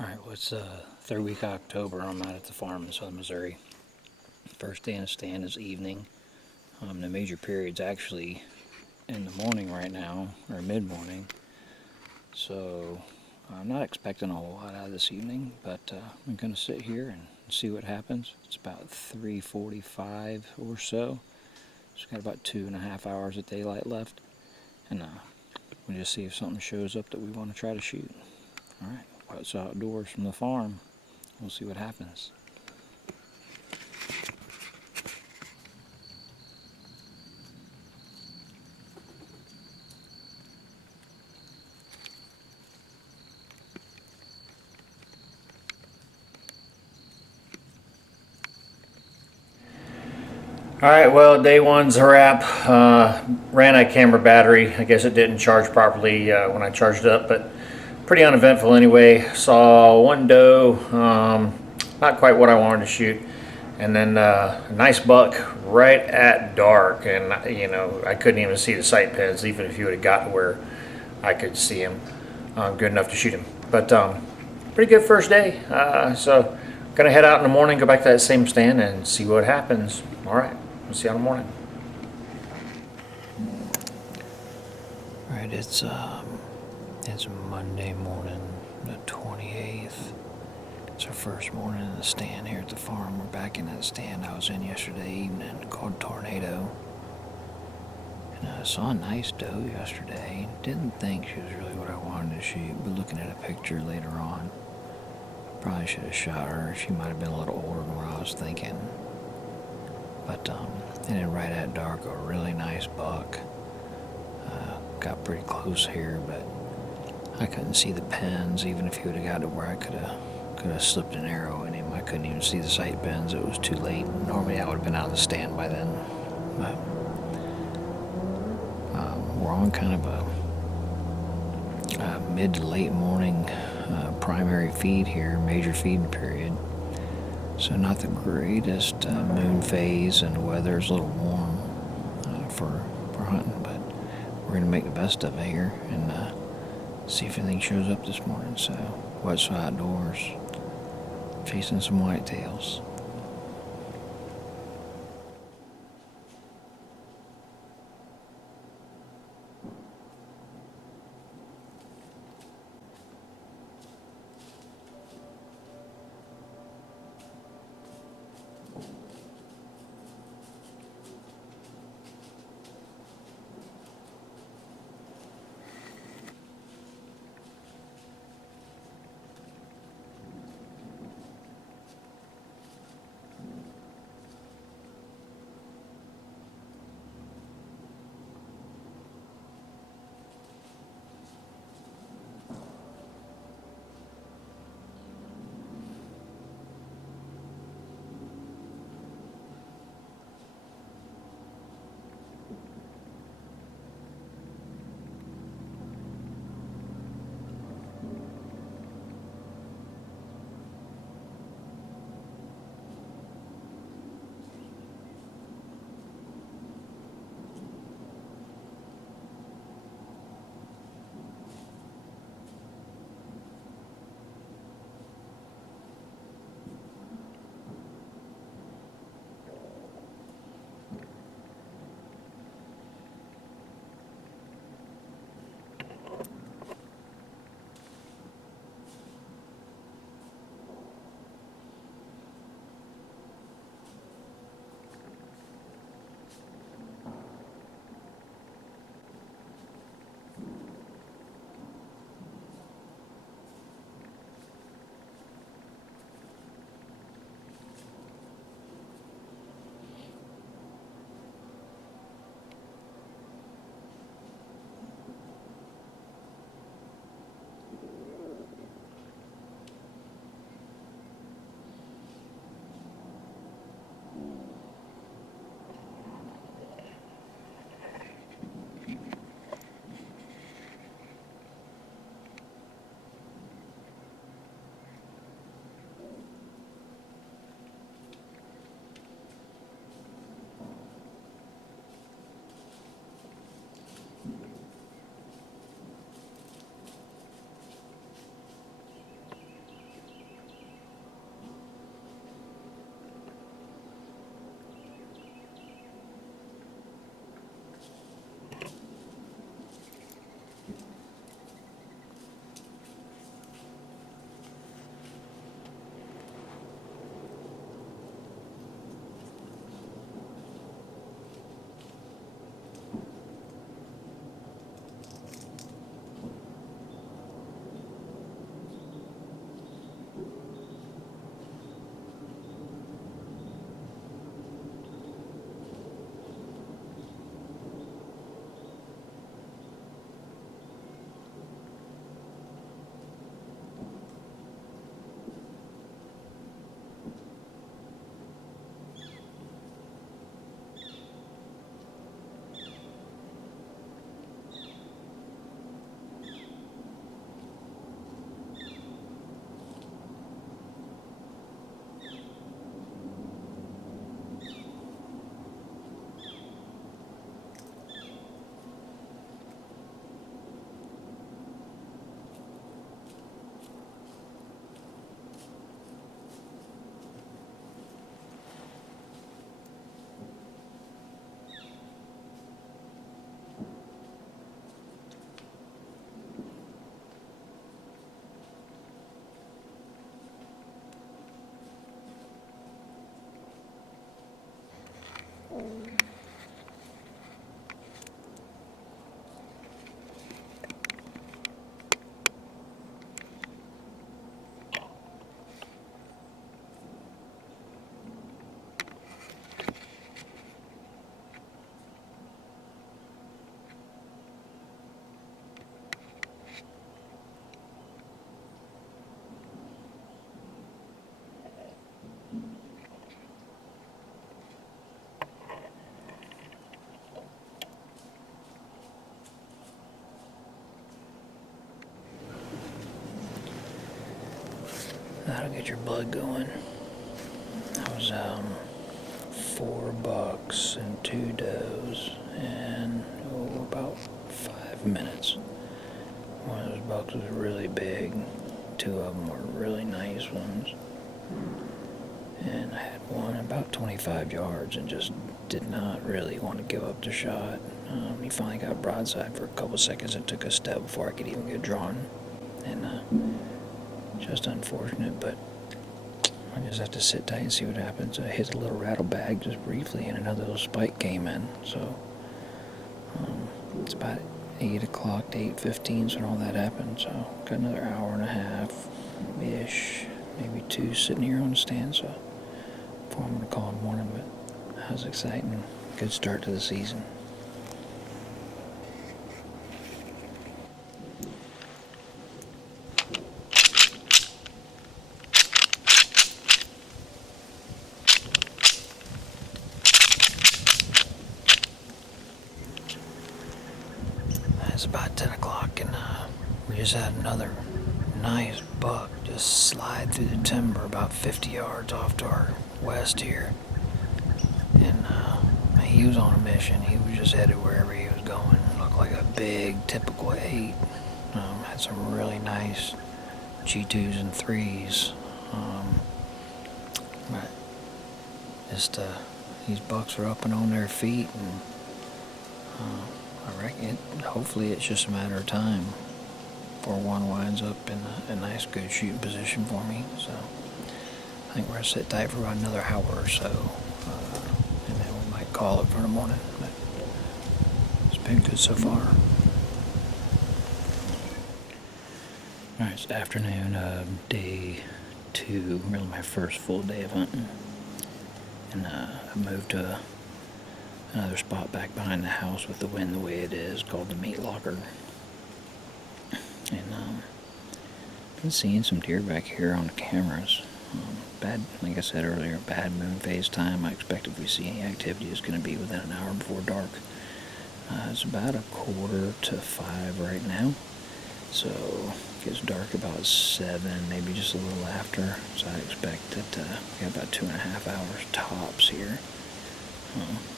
Alright, well it's third week of October. I'm out at the farm in southern Missouri. First day in the stand is evening. The major period's actually in the morning right now, or mid-morning. So I'm not expecting a whole lot out of this evening, but I'm going to sit here and see what happens. It's about 3:45 or so. Just got about 2.5 hours of daylight left. And we'll just see if something shows up that we want to try to shoot. Alright, well, it's outdoors from the farm. We'll see what happens. Alright, well, day one's a wrap. Ran a camera battery. I guess it didn't charge properly when I charged it up, but pretty uneventful anyway. Saw one doe, not quite what I wanted to shoot, and then a nice buck right at dark, and I couldn't even see the sight pins, even if you would have got to where I could see him good enough to shoot him. But pretty good first day. So gonna head out in the morning, go back to that same stand and see what happens. All right, we'll see you in the morning. All right, it's Monday morning, the 28th. It's our first morning in the stand here at the farm. We're back in that stand I was in yesterday evening called Tornado. And I saw a nice doe yesterday. Didn't think she was really what I wanted to shoot, but looking at a picture later on, probably should have shot her. She might have been a little older than what I was thinking. But and then right at dark, a really nice buck. Got pretty close here, but I couldn't see the pins. Even if he would have got to where I could have slipped an arrow in him, I couldn't even see the sight pins. It was too late. Normally I would have been out of the stand by then. But we're on kind of a mid to late morning primary feed here, major feeding period. So not the greatest moon phase, and the weather's a little warm for hunting, but we're going to make the best of it here and see if anything shows up this morning. So what's outdoors, chasing some whitetails. That'll get your blood going. That was 4 bucks and 2 does in about 5 minutes. One of those bucks was really big. 2 of them were really nice ones. And I had one about 25 yards and just did not really want to give up the shot. He finally got broadside for a couple seconds and took a step before I could even get drawn. And just unfortunate, but I just have to sit tight and see what happens. I hit a little rattle bag just briefly and another little spike came in. So it's about 8 o'clock to 8:15 when all that happened. So got another hour and a half-ish, maybe 2 sitting here on the stand. So before I'm going to call in the morning, but that was exciting. Good start to the season. It's about 10 o'clock and we just had another nice buck just slide through the timber about 50 yards off to our west here. And he was on a mission. He was just headed wherever he was going. Looked like a big, typical 8. Had some really nice G2s and 3s. But just these bucks are up and on their feet, and I reckon hopefully it's just a matter of time before one winds up in a nice, good shooting position for me. So I think we're going to sit tight for about another hour or so, and then we might call it for the morning. But it's been good so far. Alright, it's afternoon of day 2, really my first full day of hunting. And I moved to another spot back behind the house with the wind the way it is, called the meat locker. And been seeing some deer back here on the cameras. Bad, like I said earlier, bad moon phase time. I expect if we see any activity, it's going to be within an hour before dark. It's about 4:45 right now, so it gets dark about 7, maybe just a little after. So I expect that we got about 2.5 hours tops here.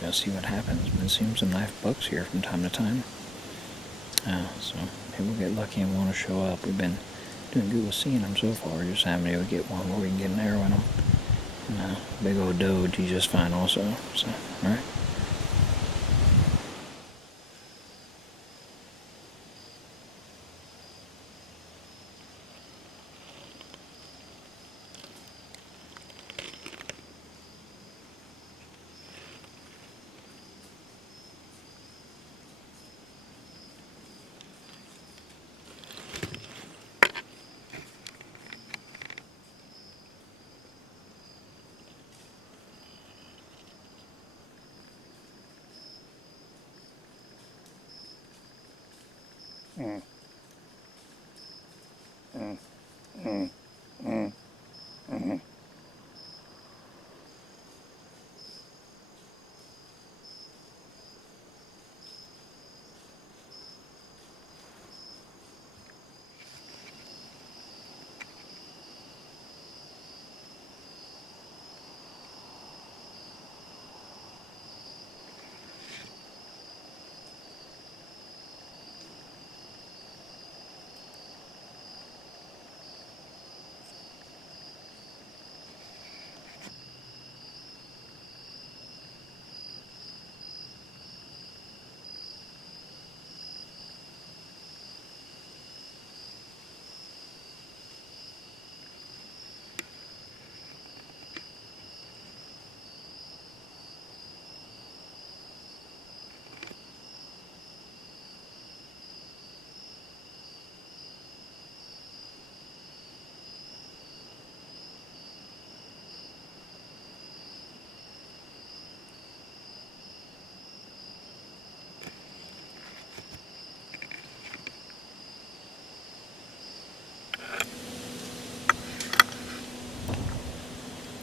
Gotta see what happens. Been seeing some nice bucks here from time to time. So maybe we'll get lucky and want to show up. We've been doing good with seeing them so far. Just haven't been able to get one where we can get an arrow in them. And big old doe would do just fine also. So, alright.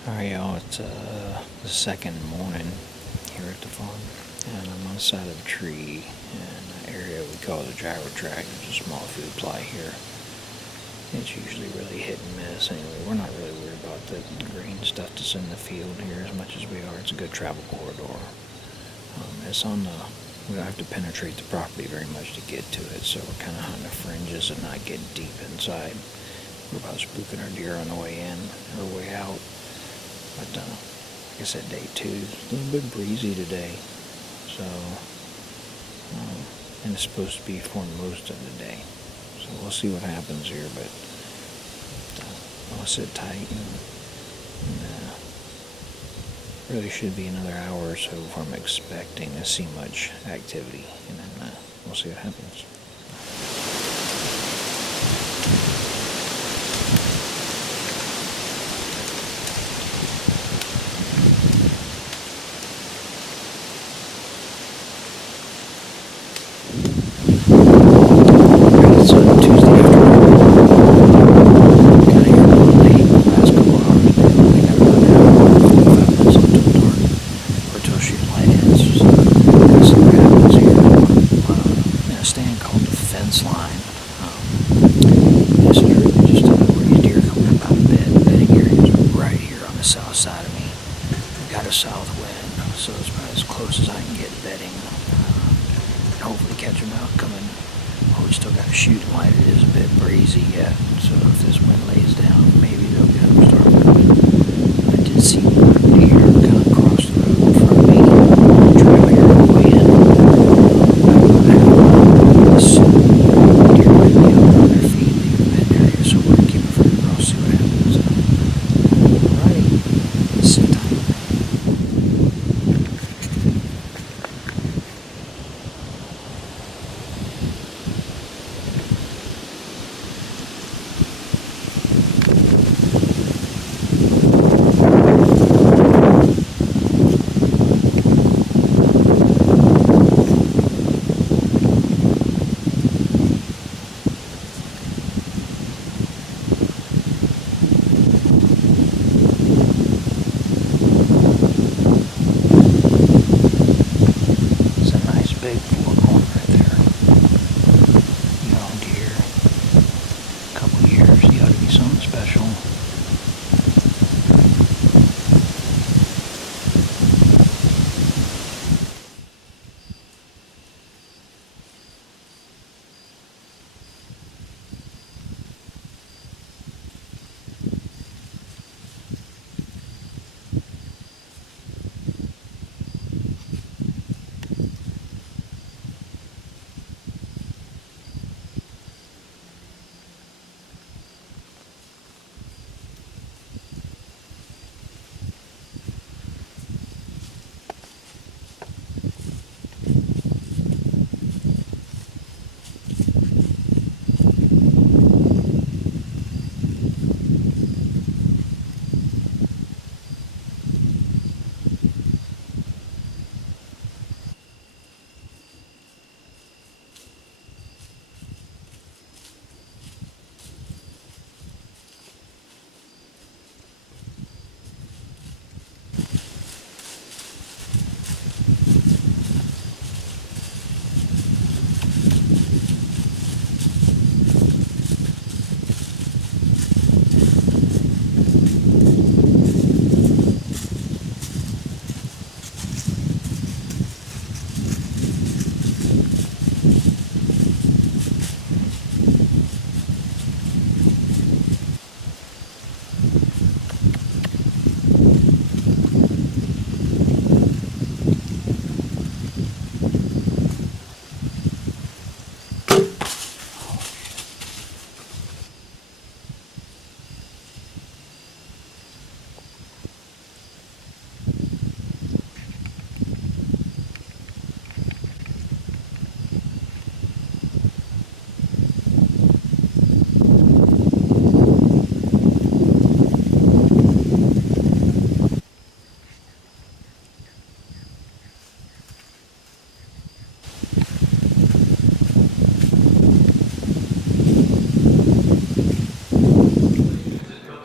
Alright, y'all, it's the second morning here at the farm, and I'm on the side of a tree in an area we call the gyro track. There's a small food plot here. It's usually really hit and miss. Anyway, we're not really worried about the green stuff that's in the field here as much as we are. It's a good travel corridor. It's on the, we don't have to penetrate the property very much to get to it, so we're kind of on the fringes and not getting deep inside. We're about spooking our deer on the way in or way out. But like I said, day 2 is a little bit breezy today. So, and it's supposed to be for most of the day. So we'll see what happens here, but I'll sit tight and really should be another hour or so before I'm expecting to see much activity, and then we'll see what happens. It's on Tuesday afternoon. Got here a little late the last couple hours. I got about an hour, 45 minutes until dark, or till she light ends. So gotta see what happens here. In a stand called the fence line. This is really just where your deer coming up out of bed. The bedding area is right here on the south side of me. We've got a south wind, so it's about as close as I can get bedding. And hopefully catch them out coming. Oh, we still got a shooting light. It is a bit breezy yet, so if this wind lays down, maybe they'll get them start moving. I did see one deer kind of cross the road from me, trail here on the way in. This deer might be out on their feet, leaving the bed area, so we're going to keep it further across, see what happens. Alright, sit tight. Big four-corn right there. Young deer. Couple years. He ought to be something special.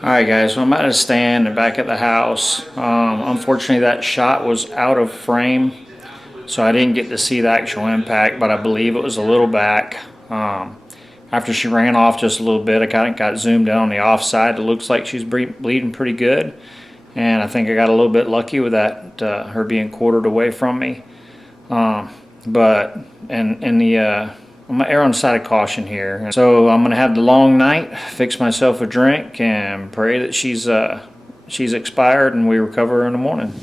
Alright guys, so I'm at a stand back at the house. Unfortunately that shot was out of frame, so I didn't get to see the actual impact, but I believe it was a little back. after she ran off just a little bit, I kind of got zoomed in on the off side. It looks like she's bleeding pretty good, and I think I got a little bit lucky with that, her being quartered away from me. But in the I'm gonna err on the side of caution here. So I'm gonna have the long night, fix myself a drink, and pray that she's expired and we recover her in the morning.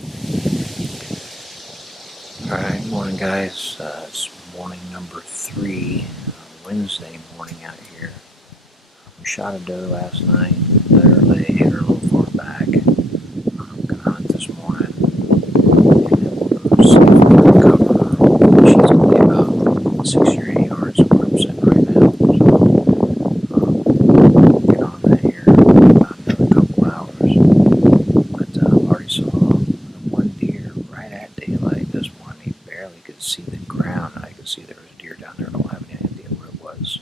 All right, morning guys. It's morning number 3, Wednesday morning out here. We shot a doe last night. Let her lay, hit her a little far back. I'm gonna hunt this morning, and then we'll go see if we can recover her. She's only about 60 or 80 yards from where I'm sitting right now. So get on that here in about another couple hours. But I already saw one deer right at daylight this morning. He barely could see the ground. I could see there was a deer down there. I don't have any idea what it was.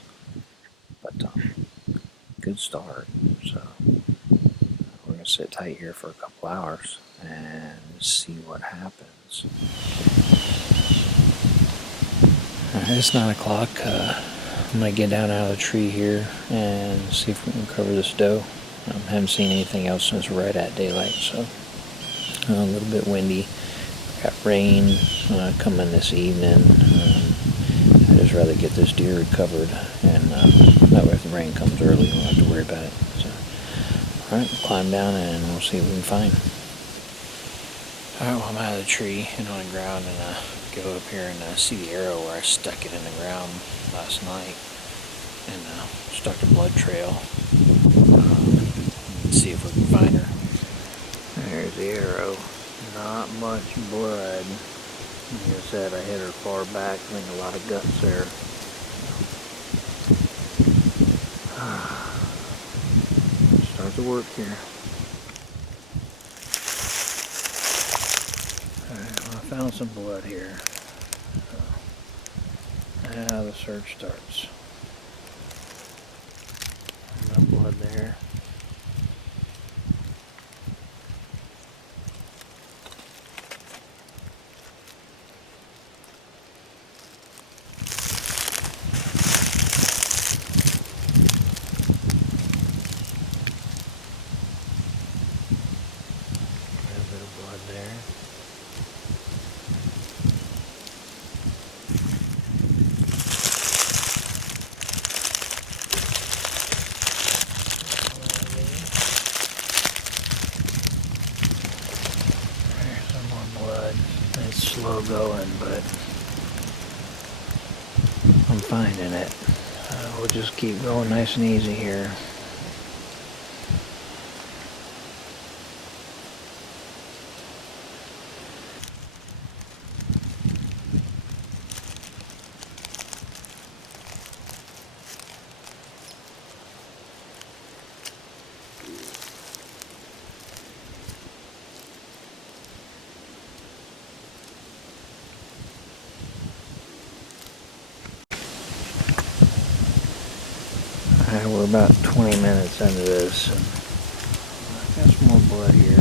But good start. So we're going to sit tight here for a couple hours and see what happens. It's 9 o'clock. I'm going to get down out of the tree here and see if we can cover this doe. Haven't seen anything else since right at daylight, so a little bit windy. Got rain coming this evening. I'd just rather get this deer recovered, and that way if the rain comes early, we won't have to worry about it. So, all right, climb down and we'll see what we can find. All right, well, I'm out of the tree and on the ground, and go up here and see the arrow where I stuck it in the ground last night, and stuck a blood trail. Let's see if we can find her. There's the arrow. Not much blood. Like I said, I hit her far back. I think a lot of guts there. Start to work here. Alright, well, I found some blood here. So, now the search starts. No blood there. It's slow going, but I'm finding it. We'll just keep going nice and easy here. Alright, we're about 20 minutes into this, and I got some more blood here.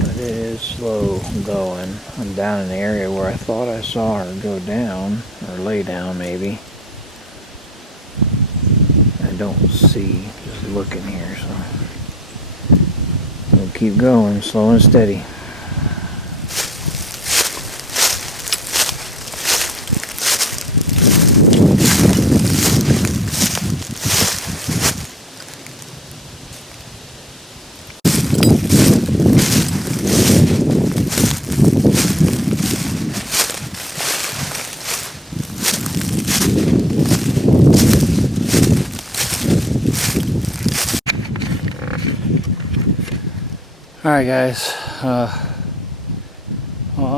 But it is slow going. I'm down in the area where I thought I saw her go down, or lay down maybe. I don't see, just looking here, so we'll keep going, slow and steady. Alright guys, well,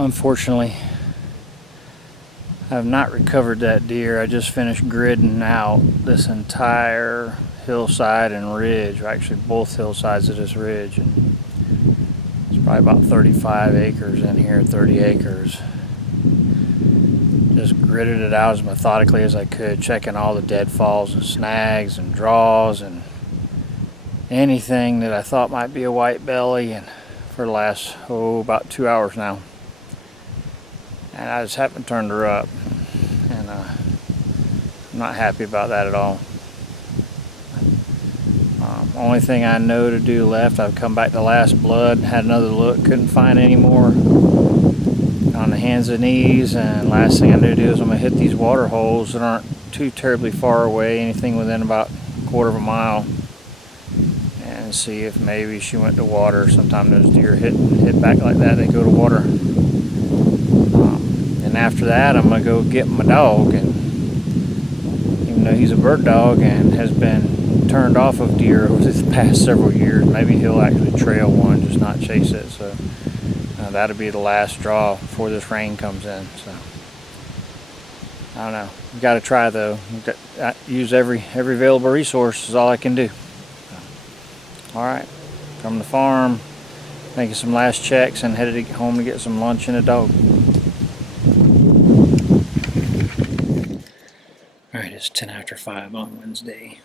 unfortunately I have not recovered that deer. I just finished gridding out this entire hillside and ridge, or actually both hillsides of this ridge, and it's probably about 35 acres in here, 30 acres. Just gridded it out as methodically as I could, checking all the deadfalls and snags and draws and anything that I thought might be a white belly, and for the last about 2 hours now, and I just haven't turned her up. not happy about that at all. Only thing I know to do left, I've come back to Last Blood, had another look, couldn't find any more on the hands and knees, and last thing I know to do is I'm going to hit these water holes that aren't too terribly far away, anything within about a quarter of a mile, and see if maybe she went to water. Sometimes those deer hit back like that, they go to water. And after that, I'm going to go get my dog, and even though he's a bird dog and has been turned off of deer over the past several years, maybe he'll actually trail one, just not chase it. So that'll be the last straw before this rain comes in. So I don't know. You got to try though. Use every available resource is all I can do. So, all right, from the farm, making some last checks and headed home to get some lunch and a dog. All right, it's 10 after 5 on Wednesday.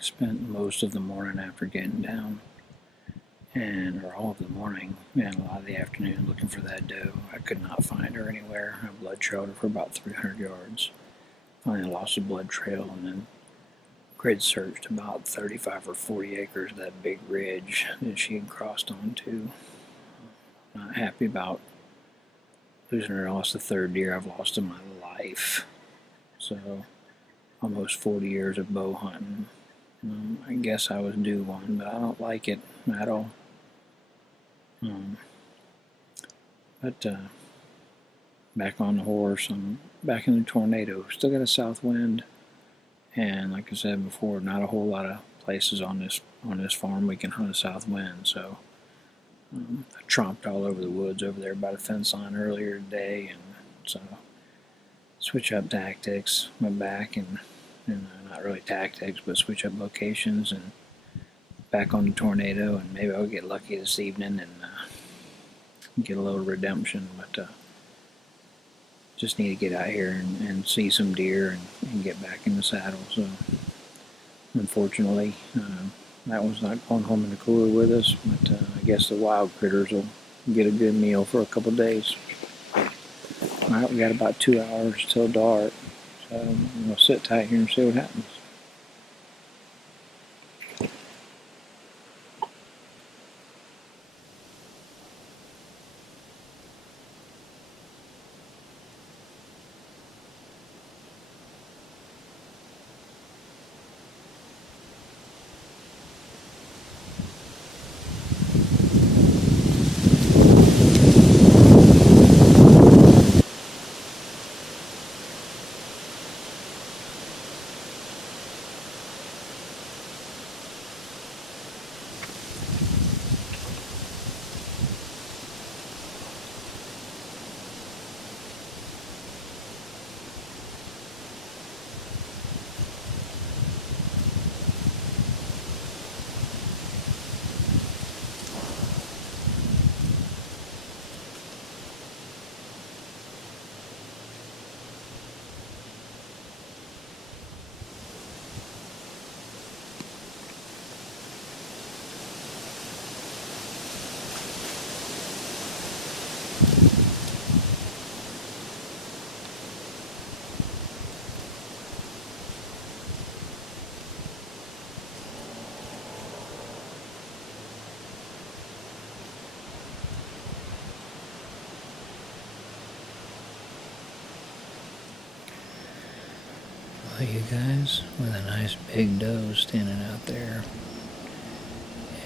Spent most of the morning after getting down, or all of the morning and a lot of the afternoon looking for that doe. I could not find her anywhere. I blood trailed her for about 300 yards. Finally lost a blood trail and then grid searched about 35 or 40 acres of that big ridge that she had crossed onto. Not happy about losing her. I lost the third deer I've lost in my life. So almost 40 years of bow hunting. I guess I was due one, but I don't like it at all. But back on the horse, I'm back in the tornado. Still got a south wind, and like I said before, not a whole lot of places on this farm we can hunt a south wind. So I tromped all over the woods over there by the fence line earlier today, and so switch up tactics. Went back and not really tactics, but switch up locations and back on the tornado, and maybe I'll get lucky this evening and get a little redemption. But just need to get out here and see some deer and get back in the saddle. So unfortunately, that one's not going home in the cooler with us, but I guess the wild critters will get a good meal for a couple days. Alright, we got about 2 hours till dark, so we'll sit tight here and see what happens. Well, you guys, with a nice big doe standing out there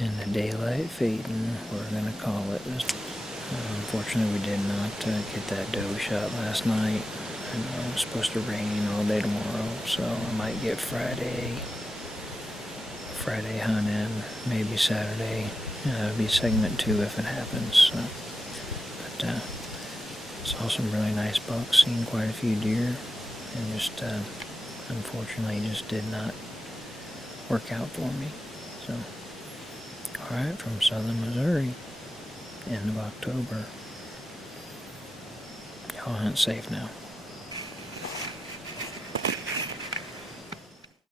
in the daylight fading, we're going to call it. Unfortunately, we did not get that doe shot last night. I know it's supposed to rain all day tomorrow, so I might get Friday hunting, maybe Saturday. It'll be segment 2 if it happens. But saw some really nice bucks, seen quite a few deer, and just unfortunately just did not work out for me. So, alright, from southern Missouri, end of October. Y'all hunt safe now.